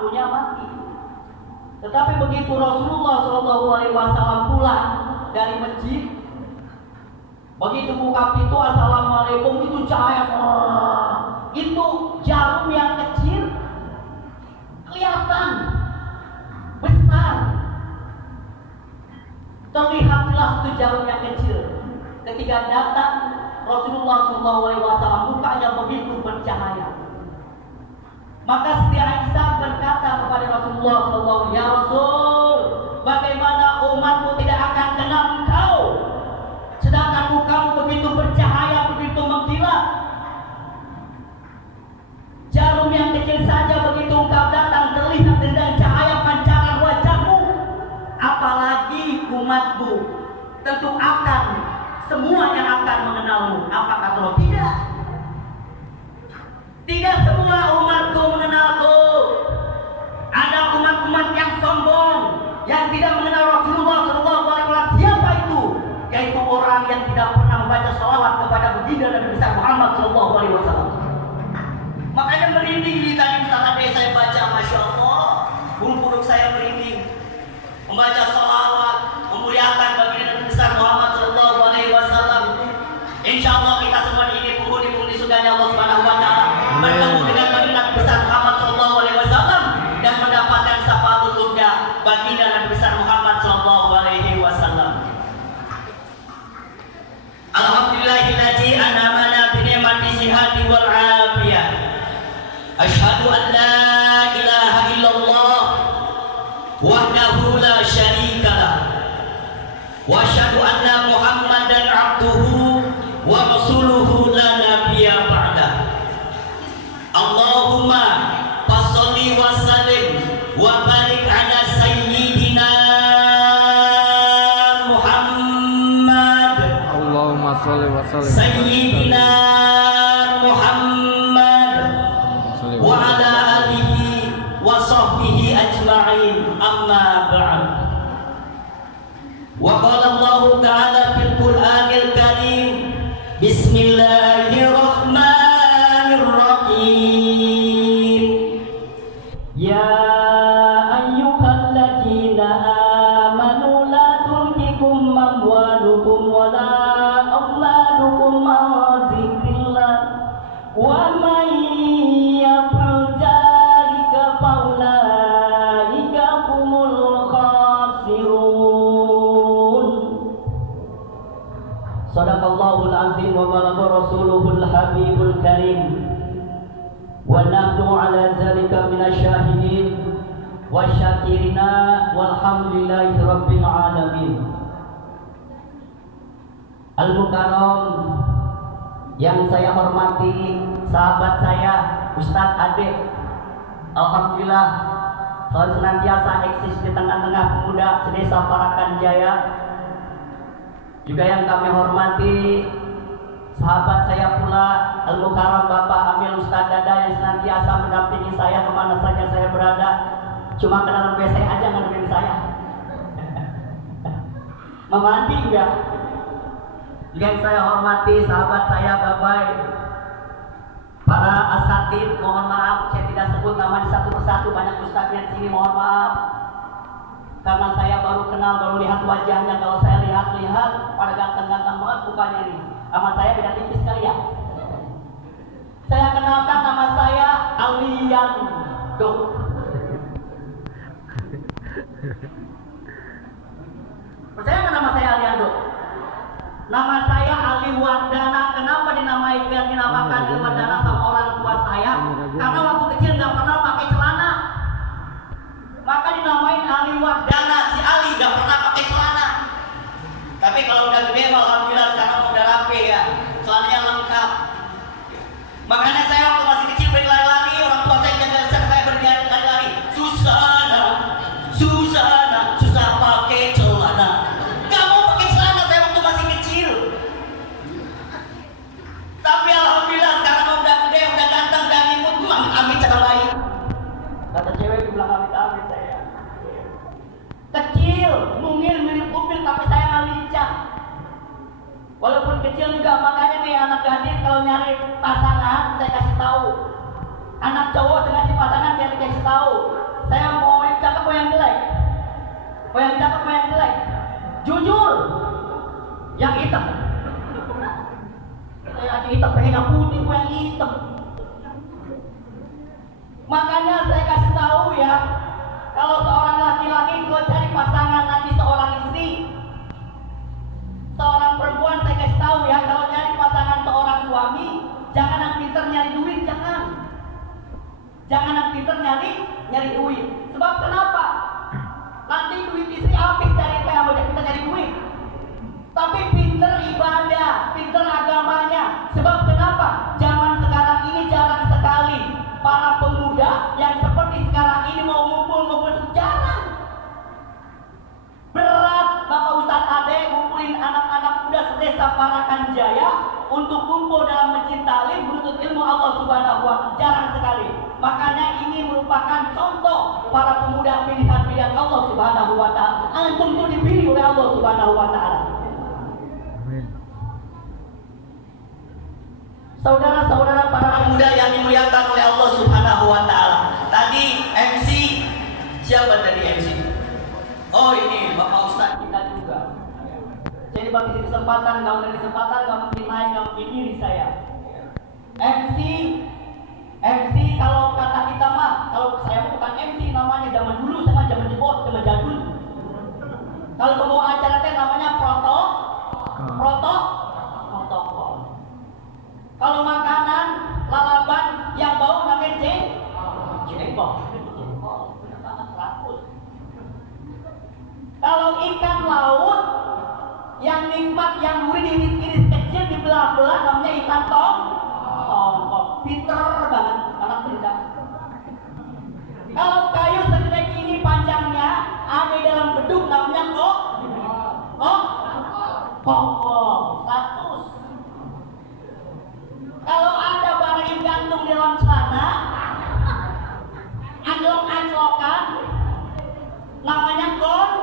waktunya mati. Tetapi begitu Rasulullah SAW pulang dari masjid, begitu buka pintu, assalamualaikum, itu cahaya, itu jarum yang kecil kelihatan besar, terlihat jelas itu jarum yang kecil. Ketika datang Rasulullah SAW, mukanya begitu bercahaya. Maka Siti Aisyah berkata kepada Rasulullah SAW, ya Rasul, bagaimana umatmu tidak akan kenal engkau, sedangkan mukamu begitu bercahaya, begitu mengkilat. Jarum yang kecil saja begitu engkau datang terlihat dengan cahaya pancaran wajahmu, apalagi umatmu, tentu akan semua yang akan mengenalmu. Apa kata Allah? Tidak. Tidak semua umatku mengenalku. Ada umat-umat yang sombong, yang tidak mengenal Rasulullah SAW. Siapa itu? Yaitu orang yang tidak pernah membaca salawat kepada baginda Nabi besar Muhammad SAW. Makanya merinding tadi tadi saya baca, masya Allah, bulu kuduk saya merinding membaca salawat memuliakan baginda Nabi besar Muhammad SAW. Insya Allah kita semua ini penghuni surganya Allah Subhanahu Wa Taala, bertemu dengan baginda besar Muhammad SAW dan mendapatkan syafaat surga baginda Nabi besar Muhammad SAW. Alhamdulillahilladzi an'amana bi ni'mati sihhati wal afiyah. Asyhadu an la ilaha illallah wahdahu la syarika lah. Wa asyhadu anna Muhammadan abduhu wa rasuluhu la nabiyya ba'dah. Allahumma fasholli wa sallim wa barik ala sayyidina Muhammad. Allahumma sholli wa sallim Sayyidina Muhammad wa ala alihi wa sahbihi ajma'in, amma ba'd. Wa qala Allah ta'ala fil Qur'anil Karim, Bismillahirrahmanirrahim. Ya ayyuhalladzina amanu la tulhikum amwalukum wa la auladukum an dzikrillah wa man yaf'al dzalika faulaika humul khasirun. Shadaqallahul azim wa balagha rasuluhul habibul karim. Wa nahnu ala dzalika minasyahidin wa syakirina walhamdulillahi rabbil alamin. Al-Mukarram yang saya hormati, sahabat saya Ustadz Ade, alhamdulillah selalu senantiasa eksis di tengah-tengah pemuda sedesa Parakan Jaya. Juga yang kami hormati sahabat saya pula Al-Mukarram Bapak Amil Ustadz Dada yang senantiasa mendampingi saya kemana saja saya berada. Cuma kenalan WC aja ngadepin saya. Memandi enggak? Yang saya hormati sahabat saya Bapak, para asatid, mohon maaf saya tidak sebut namanya satu persatu, banyak ustadznya di sini, mohon maaf. Karena saya baru kenal, baru lihat wajahnya. Kalau saya lihat-lihat pada ganteng-ganteng banget mukanya nih. Sama saya beda tipis sekali ya. Saya kenalkan, nama saya Aliando. Percaya nggak nama saya Aliando? Nama saya Ali Wardana. Kenapa dinamakan Ali Wardana sama orang tua saya? Karena waktu kecil nggak pernah pakai celana, maka dinamain Ali Wardana. Si Ali nggak pernah pakai celana. Tapi kalau udah gede, alhamdulillah sekarang udah rapi ya, celananya lengkap. Makanya saya waktu masih kecil berlari-lari, orang tua saya jaga saya berlari-lari. Susana, susah pakai celana. Gak mau pakai celana saya waktu masih kecil. Tapi alhamdulillah sekarang udah gede, udah ganteng, udah ngikut, amit cara lain. Kata cewek bilang amit-amit saya. Kecil, mungil, mirip upil, tapi saya nggak lincah. Walaupun kecil juga, makanya nih anak gadis kalau nyari pasangan saya kasih tahu. Anak cowok dengan si pasangan saya kasih tahu. Saya mau yang cakep mau yang jelek? Mau yang cakep mau yang jelek? Jujur, yang hitam. Saya aja hitam, pengen yang putih, mau yang hitam. Makanya saya kasih tahu ya, kalau seorang laki-laki kau cari pasangan nanti seorang istri, seorang perempuan saya kasih tahu ya, kalau nyari pasangan seorang suami, jangan yang pinter nyari duit, jangan yang pinter nyari duit. Sebab kenapa? Nanti duit istri habis dari apa yang mau kita nyari duit. Tapi pinter ibadah, pinter agamanya. Sebab kenapa? Zaman sekarang ini jarang sekali para pemuda yang seperti sekarang ini mau ngumpul-ngumpul, jarang. Berat Bapak Ustadz Ade ngumpulin anak-anak muda sedesa Parakan Jaya untuk kumpul dalam masjid talim menuntut ilmu Allah Subhanahu wa Ta'ala, jarang sekali. Makanya ini merupakan contoh para pemuda pilihan-pilihan Allah Subhanahu wa Ta'ala. Antum tuh dipilih oleh Allah Subhanahu wa Ta'ala. Saudara-saudara para pemuda yang dimuliakan oleh Allah Subhanahu wa Ta'ala. Tadi MC, siapa tadi MC? Oh ini Bapak Ustadz kita juga. Jadi bagi kesempatan, kalau dari kesempatan nggak mungkin naik, nggak mungkin diri saya. MC kalau kata kita mah, kalau saya bukan MC namanya zaman dulu sama zaman jebot, zaman jadul. Kalau pembawa acara teh namanya protokol. Kalau makanan lalaban yang bau namanya jengkol. Kalau ikan laut yang nikmat, yang gurih diiris-iris kecil dibelah-belah namanya ikan tongkol. Pinter banget anak muda. Kalau kayu segede ini panjangnya ada di dalam beduk namanya kokol 100. Kalau ada barang yang gantung di dalam celana, anjlok-anjlokan, namanya kunci.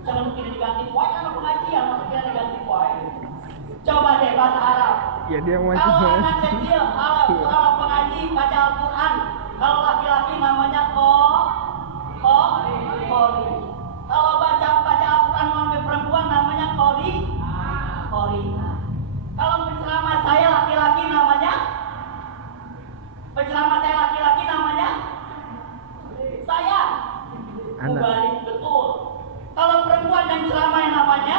Jangan mungkin diganti poin sama pengajian, maksudnya diganti poin. Coba deh bahasa Arab. Ya dia Kalau anak kecil, kalau pengaji baca Al-Quran, kalau laki-laki namanya qori. Kalau baca Al-Quran oleh perempuan namanya qori. Kalau penceramah saya laki-laki namanya saya mubalik, betul. Kalau perempuan yang ceramah namanya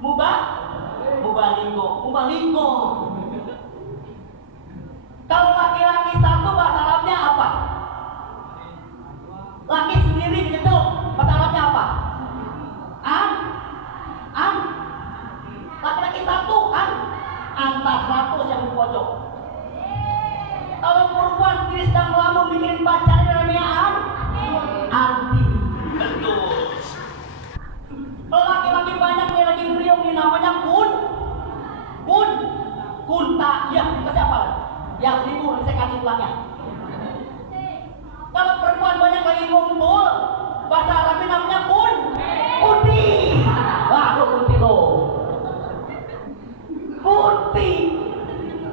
mubalingo. Kalau laki-laki satu bahasa Arabnya apa? Laki sendiri gitu, bahasa Arabnya apa? Laki-laki satu antas 100 yang di pojok. Kalau perempuan sendiri sedang melamun bikin pacarnya namanya anti. Betul. Kalau laki-laki banyak nih lagi ngeriung nih namanya kunta. Ya, kita siapa? Yang 1000 saya kasih ulangnya. Kalau perempuan banyak lagi ngumpul, bahasa Arabnya namanya kunti. Wah, kunti lo. Kunti.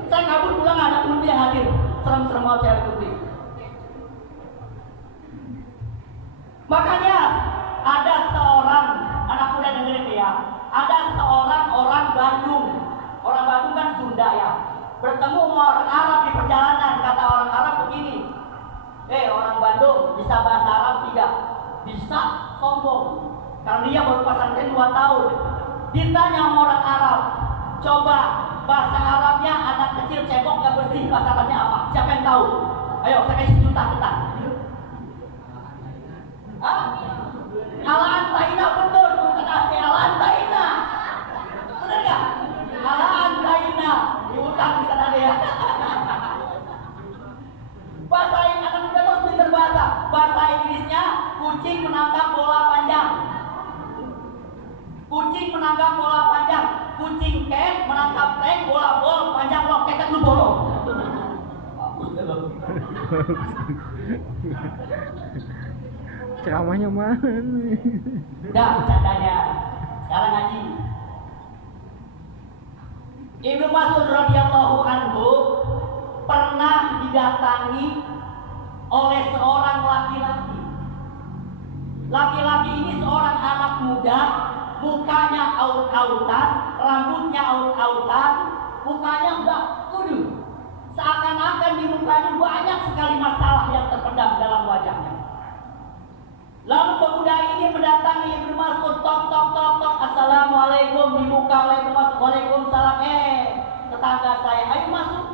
Saya kabur pulang ada kunti yang hadir. Serem-serem mau cari kunti. Makanya ada seorang anak muda dengerin ya. Ada seorang orang Bandung kan Sunda ya. Bertemu sama orang Arab di perjalanan. Kata orang Arab begini. Orang Bandung bisa bahasa Arab tidak? Bisa, sombong. Karena dia baru pesantren 2 tahun. Ditanya sama orang Arab, coba bahasa Arabnya anak kecil cebok gak bersih, bahasa Arabnya apa? Siapa yang tahu? Ayo saya kasih juta kita. Al-antaina, betul, bukan asli al-antaina. Bener gak? Al-antaina. Diutang bisa ada ya. Bahasa anak muda terus pinter bahasa. Bahasa Inggrisnya kucing menangkap bola panjang. Kucing cat menangkap tank bola panjang ketek lu bolong. Ceramahnya mana? Udah bercandanya. Sekarang ngaji. Ibnu Mas'ud radhiyallahu anhu pernah didatangi oleh seorang laki-laki. Laki-laki ini seorang anak muda, mukanya aut-autan, rambutnya aut-autan, mukanya enggak kudu. Seakan-akan di mukanya banyak sekali masalah yang terpendam dalam wajahnya. Lalu pemuda ini mendatangi Ibnu Mas'ud, tok tok tok tok, assalamualaikum, dibuka oleh Ibnu Mas'ud, waalaikumsalam, tetangga saya, ayo masuk.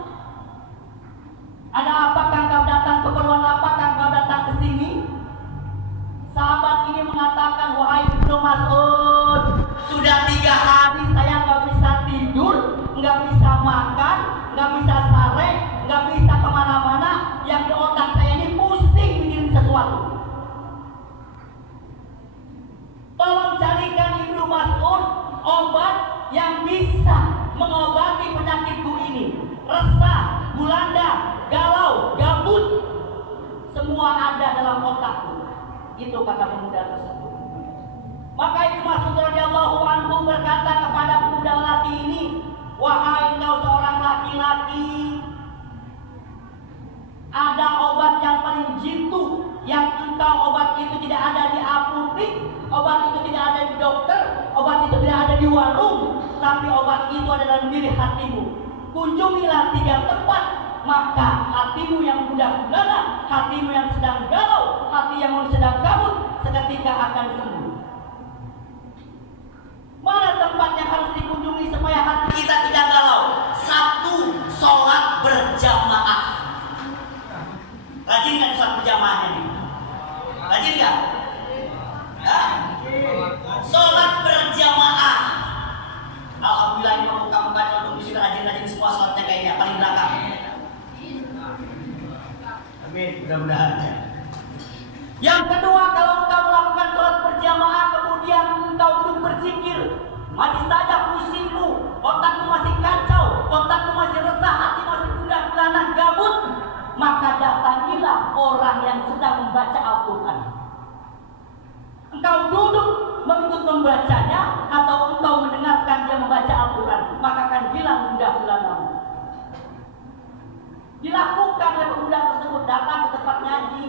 Ada apakah kau datang, keperluan apakah kau datang ke sini? Sahabat ini mengatakan, wahai Ibnu Mas'ud, sudah 3 hari saya nggak bisa tidur, nggak bisa makan, nggak bisa sare, nggak bisa kemana-mana, yang di otak saya ini pusing mikirin sesuatu. Tolong carikan Ibnu Mas'ud obat yang bisa mengobati penyakitku ini. Resah, gulanda, galau, gabut, semua ada dalam otakku. Itu kata pemuda tersebut. Maka Ibnu Mas'ud radhiyallahu anhu berkata kepada pemuda laki ini, wahai engkau seorang laki-laki, ada obat yang paling jitu, yang engkau obat itu tidak ada di apotek, obat itu tidak ada di dokter, obat itu tidak ada di warung, tapi obat itu ada dalam diri hatimu. Kunjungilah 3 tempat, maka hatimu yang mudah gulana, hatimu yang sedang galau, hati yang sedang kabut, seketika akan sembuh. Mana tempat yang harus dikunjungi supaya hati kita tidak galau? 1, sholat berjamaah. Rajin kan sholat berjamaah ini? Rajin nggak? Sholat berjamaah. Alhamdulillah ini muka-muka calon muslim rajin-rajin semua sholatnya kayaknya paling belakang. Amin, mudah-mudahan. Yang kedua, kalau engkau melakukan sholat berjamaah kemudian engkau duduk berzikir, masih saja pusingmu, otakmu masih kacau, otakmu masih resah, hati masih gundah gulana, gabut, maka datangilah orang yang sedang membaca Al-Quran. Engkau duduk mengikut membacanya atau engkau mendengarkan dia membaca Al-Quran, maka akan hilang gundah gulanamu. Dilakukan oleh pemuda tersebut, datang ke tempat ngaji,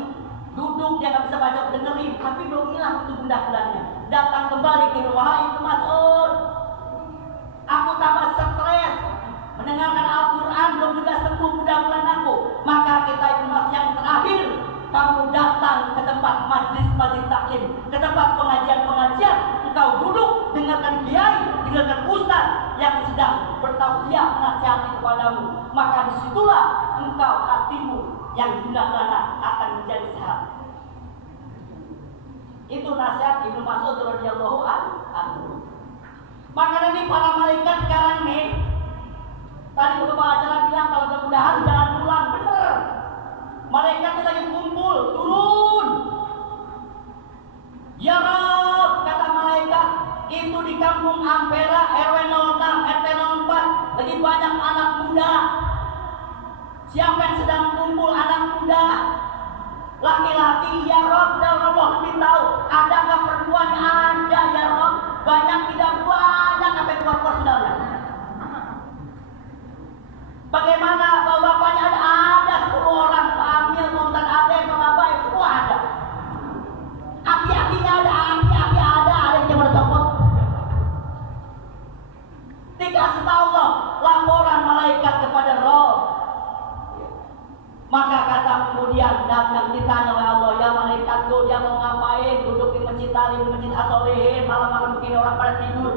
duduk, dia nggak bisa baca, dengerin, tapi belum hilang itu gundah gulananya. Datang kembali ke wahai Ibnu Mas'ud, aku tambah stres mendengarkan Al-Quran, belum juga sembuh gundah gulanaku. Maka kita Ibnu Mas'ud yang terakhir, kamu datang ke tempat majlis taklim, ke tempat pengajian, engkau duduk dengarkan kiai, dengarkan ustaz yang sedang bertausiah menasihati kepadamu, maka disitulah engkau hatimu yang gundah gulana akan menjadi sehat. Itu nasihat Ibnu Mas'ud radhiyallahu anhu. Maka ini para malaikat sekarang nih, tadi beberapa acara bilang kalau mudah-mudahan jangan pulang, bener. Malaikat lagi kumpul, turun. Ya Rabb, kata malaikat, itu di kampung Ampera RW 06 RT 04 lagi banyak anak muda. Siapa yang sedang kumpul anak muda? Laki-laki, ya Rabb, dan Allah lebih tahu. Adakah perempuan? Ada, ya Rabb. Banyak tidak banyak sampai keluar-keluar saudara. Bagaimana bapak-bapaknya ada 10 orang, Pak Amil, Pak Ustaz Ade, Pak Bapak, semua ada. Aki-akinya ada, ada yang cuma copot. Dikasih tahu Allah, laporan malaikat kepada Roh. Maka kata kemudian datang ditanya oleh Allah, ya malaikat tuh dia mau ngapain? Duduk di masjid Talim, masjid As-Solihin, malam-malam begini orang pada tidur.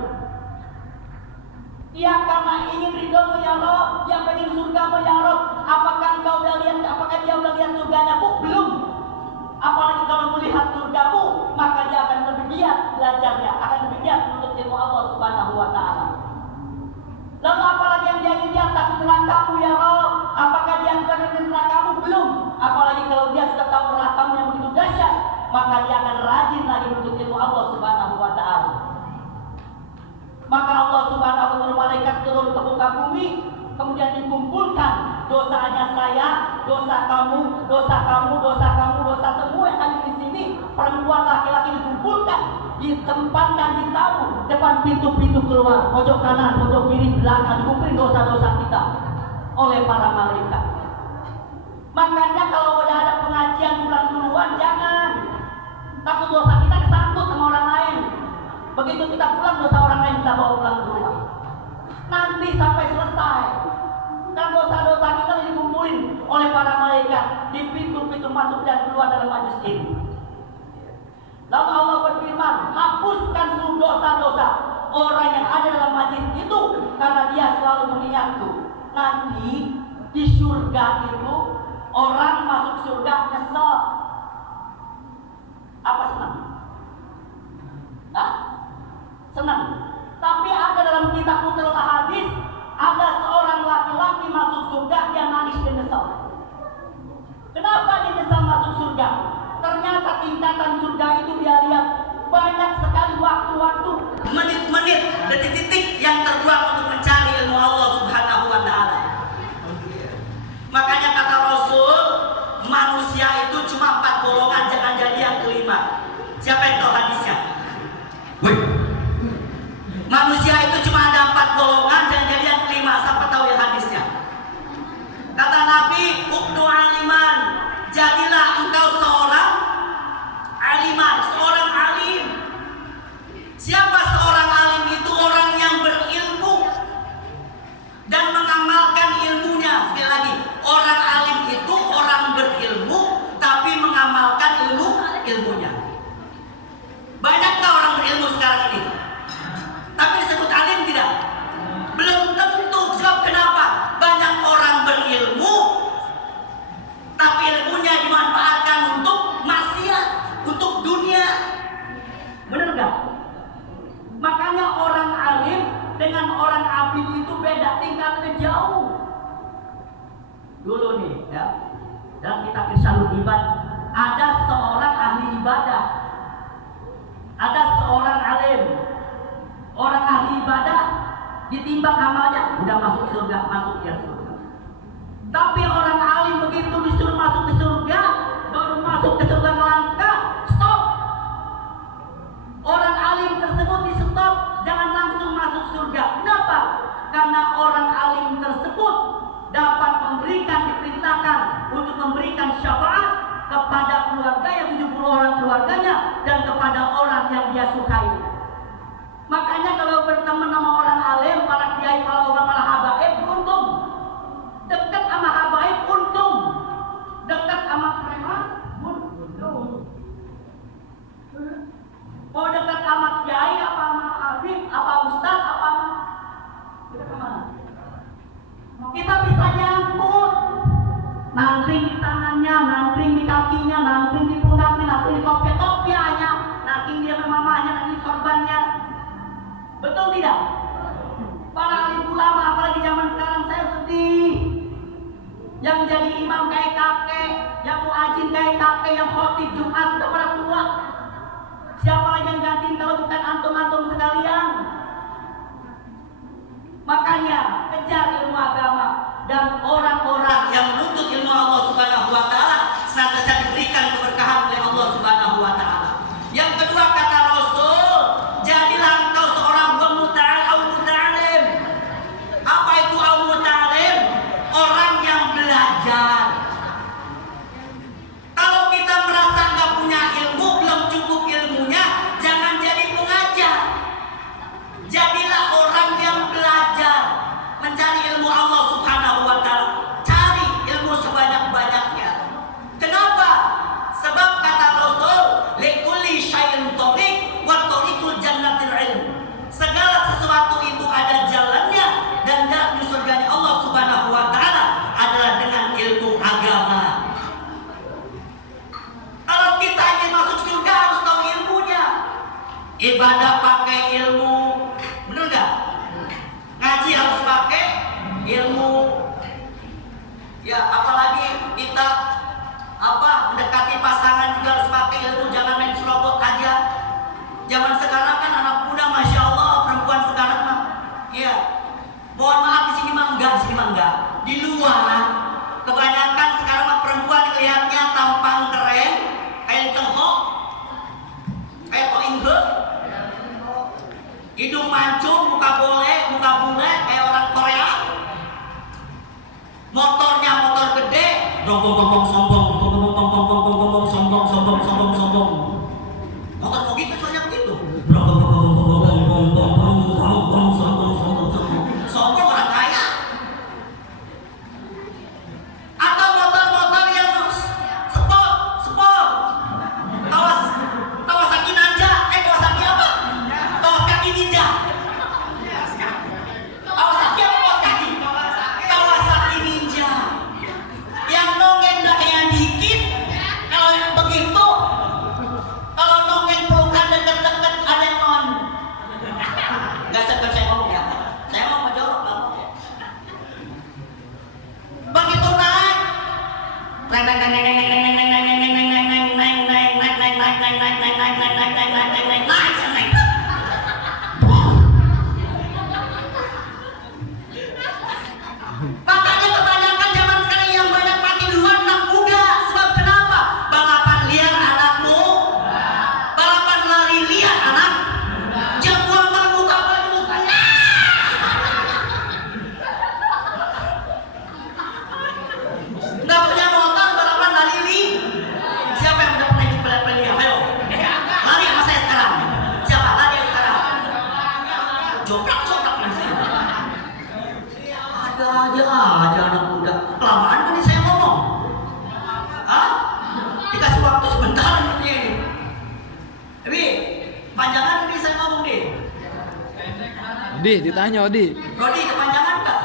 Dia karena ingin ridho ya Rob, dia pengen surga ya Rob. Apakah engkau udah lihat? Apakah dia udah lihat surganya? Belum. Apalagi kalau melihat surgamu, maka dia akan lebih giat belajarnya, akan lebih giat untuk ilmu Allah Subhanahu wa Ta'ala. Lalu apalagi yang dia lihat takut nerakamu ya Rob? Apakah dia akan nerakamu? Belum. Apalagi kalau dia sudah tahu nerakamu yang begitu dahsyat, maka dia akan rajin lagi untuk ilmu Allah Subhanahu wa Ta'ala. Maka Allah Subhanahu wa Ta'ala malaikat turun ke muka bumi, kemudian dikumpulkan dosanya saya, dosa kamu, dosa kamu, dosa kamu, dosa semua yang ada di sini, perempuan laki-laki dikumpulkan, ditempatkan, ditaruh depan pintu-pintu keluar, pojok kanan, pojok kiri, belakang, dikumpulin dosa-dosa kita oleh para malaikat. Makanya kalau udah ada pengajian pulang duluan, jangan takut dosa kita kesangkut sama orang lain. Begitu kita pulang, dosa orang lain kita bawa pulang duluan. Nanti sampai selesai, dan dosa-dosa kita dikumpulin oleh para malaikat di pintu-pintu masuk dan keluar dalam majlis ini. Lalu Allah berfirman, hapuskan seluruh dosa-dosa orang yang ada dalam majlis itu, karena dia selalu mengingatku. Nanti di surga itu orang masuk surga nyesel. Apa senang? Hah? Senang. Tapi ada dalam kitab Mutlaq Hadis, ada seorang laki-laki masuk surga, dia nangis dan nyesel. Kenapa dia nyesel masuk surga? Ternyata tingkatan surga itu dia lihat banyak sekali waktu-waktu, menit-menit, detik-detik yang terbuang untuk mencari ilmu Allah Subhanahu wa Ta'ala. Makanya kata Rasul, manusia itu cuma 4 golongan, jangan jadi yang kelima. Siapa yang tahu hadisnya? Woi. Manusia itu cuma ada 4 golongan, jangan jadi yang kelima. Siapa tahu ya hadisnya? Kata Nabi, uktu aliman, jadilah engkau seorang aliman, seorang alim. Siapa seorang alim itu? Orang yang berilmu dan mengamalkan ilmunya. Sekali lagi, orang alim itu orang berilmu tapi mengamalkan ilmunya. Banyakkah orang berilmu sekarang ini? Tapi disebut alim tidak? Belum tentu. Sebab kenapa? Banyak orang berilmu tapi ilmunya dimanfaatkan untuk maksiat, untuk dunia. Benar nggak? Makanya orang alim dengan orang abid itu beda tingkatnya jauh. Dulu nih ya, dalam kitab Irsyadul Ibad ada seorang ahli ibadah, ada seorang alim. Orang ahli ibadah ditimbang amalnya, udah masuk surga, masuk ya surga. Tapi orang alim begitu disuruh masuk ke surga, baru masuk ke surga melangkah, stop. Orang alim tersebut di stop, jangan langsung masuk surga. Kenapa? Karena orang alim tersebut dapat diperintahkan untuk memberikan syafaat kepada keluarga yang 70 orang keluarganya dan kepada orang yang dia sukai. Makanya kalau berteman sama orang alim, para kiai, para ulama, para habaib, beruntung. Dekat sama habaib, untung. Dekat sama preman, untung. Mau dekat sama kiai, apa sama habib, apa ustaz, apa sama kita kemana? Kita bisa nyangkut, nangkring di tangannya, nangkring di kakinya, nangkring di pundaknya, nangkring di topi-topianya, nangkring dia sama mamanya, nangkring di sorbannya. Betul tidak? Para alim ulama, apalagi zaman sekarang, saya sedih. Yang jadi imam kayak kakek, yang muadzin kayak kakek, yang khotib Jumat udah pada tua. Siapa lagi yang gantiin kalau bukan antum-antum sekalian? Makanya kejar ilmu agama, dan orang-orang yang menuntut ilmu Allah Subhanahu wa Ta'ala senantiasa diberikan keberkahan oleh Allah Subhanahu wa Ta'ala. Yang kedua kata Rasul, jadilah engkau seorang muta'alim. Apa itu al-muta'alim? Orang yang belajar. Kalau kita merasa nggak punya ilmu, belum cukup ilmunya, jangan jadi pengajar. Jadilah orang yang belajar, mencari ilmu Allah Subhanahu wa Ta'ala. Cari ilmu sebanyak-banyaknya. Kenapa? Sebab kata Rasul, likulli syai'in thariq wa thariqul jannatil ilm. Segala sesuatu itu ada jalannya, dan jalan di surga Allah Subhanahu wa Ta'ala adalah dengan ilmu agama. Kalau kita ingin masuk surga harus tahu ilmunya. Ibadah pakai ilmu, benar nggak? Ngaji harus pakai ilmu. Ya, apalagi kita mendekati pasangan juga harus pakai ilmu. Jangan main serobot aja. Zaman sekarang kan anak muda, masya Allah, perempuan sekarang mah, ya, mohon maaf, di sini mah enggak, di sini mah enggak. Di luar kebanyakan sekarang mah perempuan dilihatnya tampang keren, kayak tenghok, kayak toingge, Makanya kebanyakan zaman sekarang yang banyak mati duluan anak muda. Sebab kenapa? Balapan liar anakmu, balapan lari liar anak, jamuan terbuka pada mukanya. Nggak punya motor balapan lari li. Siapa yang udah pernah ikut balapan liar? Ayo, lari sama saya sekarang. Siapa? Lari sekarang. Joprak masih. Ada aja anak muda. Kelamaan kan saya ngomong. Hah? Dikasih waktu sebentar ini. Tapi panjangan ini saya ngomong deh. Odi, ditanya Odi. Rodi kepanjangan nggak?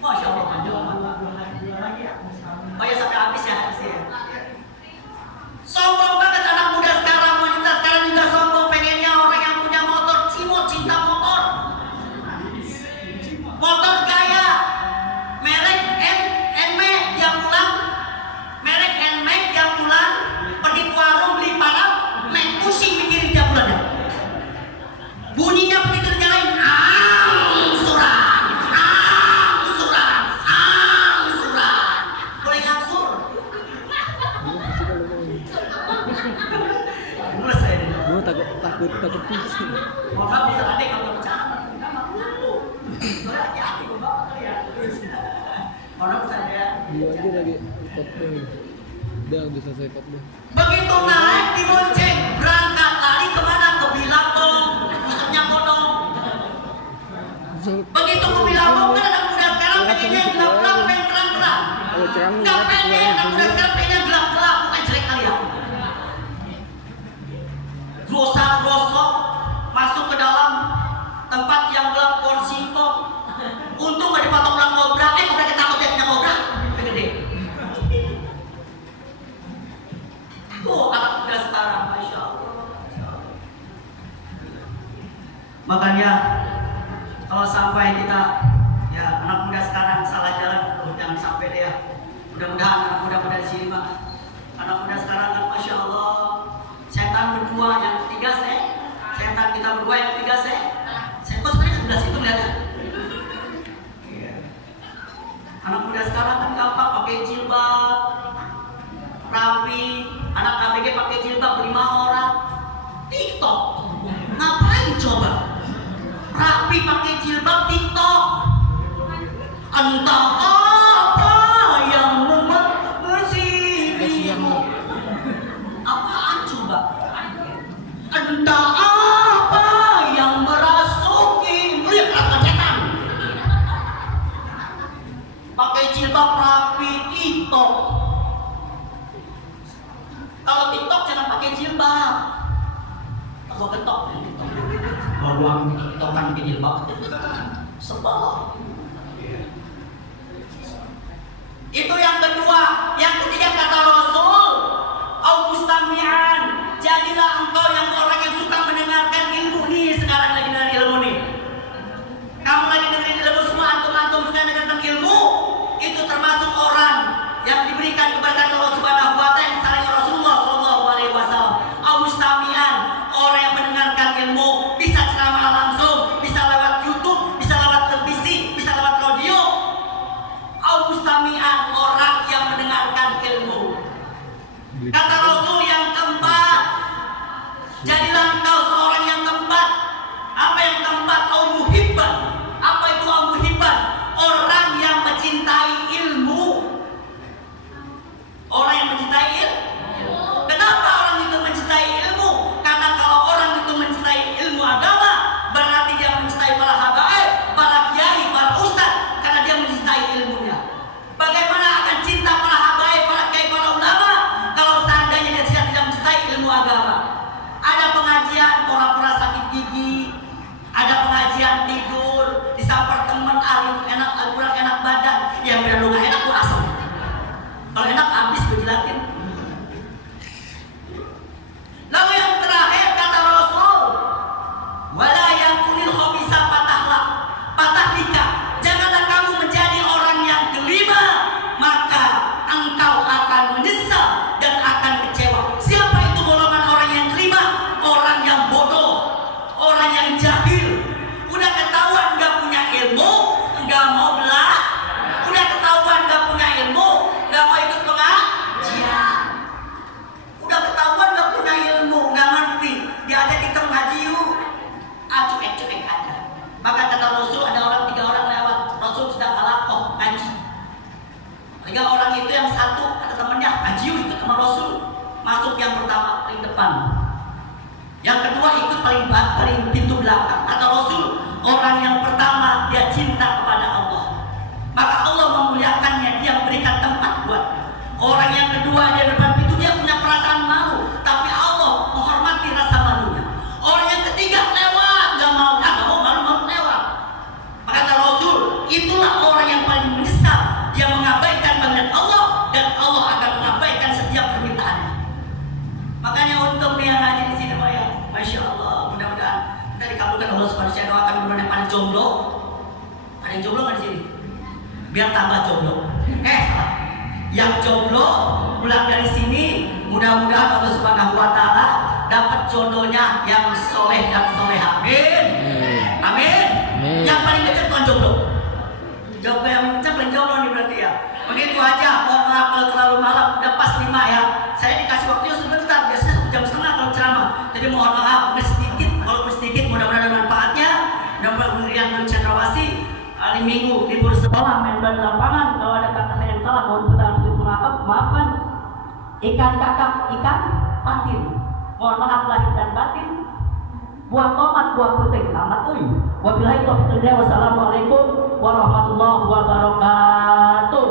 Masya Allah panjangan. Oh ya sampai habis ya habisnya. Sombong banget anak muda sekarang, wanita sekarang juga sombong. Pengennya orang yang punya motor, cimot, cinta motor. Motor gaya, merek NMAX yang pulang, merek NMAX yang pulang, pergi ke warung beli parang, naik pusing mikirin tiap bulannya. Bunyinya begitu nyalain, angsuran. Boleh ngangsur? Mulai saya nih. Gue takut pusing. Mohon maaf bisa adik kalau bercanda. Kita malu. Soalnya hati-hati gue bapak kali ya. Mohon maaf saya. Dia aja lagi khotbah. Udah selesai khotbah. Begitu naik di bonceng, berangkat lari kemana? Ke Bilabong, pusatnya bodong. Begitu ke Bilabong kan anak muda sekarang pengennya gelap-gelap, pengen terang-terang. Nggak pengen, anak muda sekarang pengennya gelap-gelap, bukan jelek kali ya. Gosok-gosok masuk ke dalam tempat yang gelap konsingkok. Untung gak dipatok ulang kobra, kobra ketakut dia punya kobra, gede. Tuh anak muda sekarang, masya Allah. Makanya kalau sampai kita ya anak muda sekarang salah jalan, jangan sampai dia. Mudah-mudahan anak muda pada di sini mah. Anak muda sekarang kan masya Allah. Setan berdua, yang ketiga setan kita berdua, yang ketiga saya kok sebenarnya sebelah situ lihatnya. Anak muda sekarang kan gampang pakai jilbab rapi, anak ABG pakai jilbab 5 orang. TikTok ngapain coba? Rapi pakai jilbab TikTok. Entah apa yang membuat bersihmu. Apaan coba? Entah apa yang merasuki lihat rasa setan. Pakai jilbab rapi TikTok. Kalau TikTok jangan pakai jilbab. Aku ketok ya TikTok. Kalau ruang TikTok kan pakai jilbab. Sebel. Itu yang kedua. Yang ketiga kata Rasul, au mustami'an. Jadilah engkau yang orang yang suka mendengarkan ilmu nih. Sekarang lagi dengar ilmu nih. Kamu lagi dengerin ilmu, semua antum-antum sedang dengarkan ilmu. Itu termasuk orang yang diberikan kepada Allah Subhanahu wa taala yang salahnya Rasulullah sallallahu alaihi wasallam. Au mustami'an, orang yang mendengarkan ilmu, bisa ceramah langsung, bisa lewat YouTube, bisa lewat televisi, bisa lewat radio. Au mustami'an, orang yang mendengarkan ilmu. Kata Rasul yang keempat, jadilah engkau seorang yang keempat. Apa yang keempat? Au muhibban. Apa itu au muhibban? Orang yang mencintai ilmu. Orang yang mencintai ilmu. Kenapa orang itu mencintai ilmu? Karena kalau orang itu mencintai ilmu agama, berarti dia mencintai para habaib, para kiai, para ustaz, karena dia mencintai ilmunya. Bagaimana akan cinta para habaib, para kiai, para ulama kalau seandainya dia tidak mencintai ilmu agama? Ada pengajian pura-pura sakit gigi, ada pengajian tidur, disampar teman alim enak, kurang enak badan, yang benar lu gak enak lu asam. Kalau enak habis gue jilatin. Lalu yang terakhir kata Rasul, wala yakunil khabisa patahlika. Janganlah kamu menjadi orang yang kelima, maka engkau akan Sehingga orang itu yang satu ada temannya Hajiu ikut sama Rasul, masuk yang pertama paling depan. Yang kedua ikut paling pintu belakang. Kata Rasul, orang yang pertama dia cinta kepada Allah, maka Allah memuliakannya, dia memberikan tempat buatnya. Orang yang kedua dia depan pintu, dia punya perasaan malu, tapi Allah menghormati rasa malunya. Orang yang ketiga lewat, gak mau malu lewat. Maka kata Rasul, itulah orang yang paling menyesal, dia mengabaikan panggilan Allah dan Allah akan mengabaikan setiap permintaannya. Makanya untung dia hadir di sini, Pak ya. Masya Allah, mudah-mudahan kita dikabulkan Allah Subhanahu wa taala. Doakan mudah-mudahan yang paling jomblo. Ada yang jomblo nggak di sini? Biar tambah jomblo. Yang jomblo pulang dari sini, mudah-mudahan Allah Subhanahu wa taala dapat jodohnya yang soleh dan soleha. Amin. Amin. Yang paling kecil bukan jomblo. Jomblo yang kecil paling jomblo nih berarti ya. Begitu aja. Mohon maaf kalau terlalu malam, udah pas 5 ya. Saya dikasih waktunya sebentar, biasanya 1 jam setengah kalau ceramah. Jadi mohon maaf, sedikit, walaupun sedikit, mudah-mudahan ada manfaatnya. Mudah-mudahan memberikan cendrawasih. Hari Minggu libur sekolah, main bola di lapangan. Kalau ada kata saya yang salah, mohon maafkan. Ikan kakap, ikan patin. Mohon maaf lahir dan batin. Buah tomat, buah putih, amat uy. Wabillahi taufiq wal hidayah. Wassalamualaikum warahmatullahi wabarakatuh.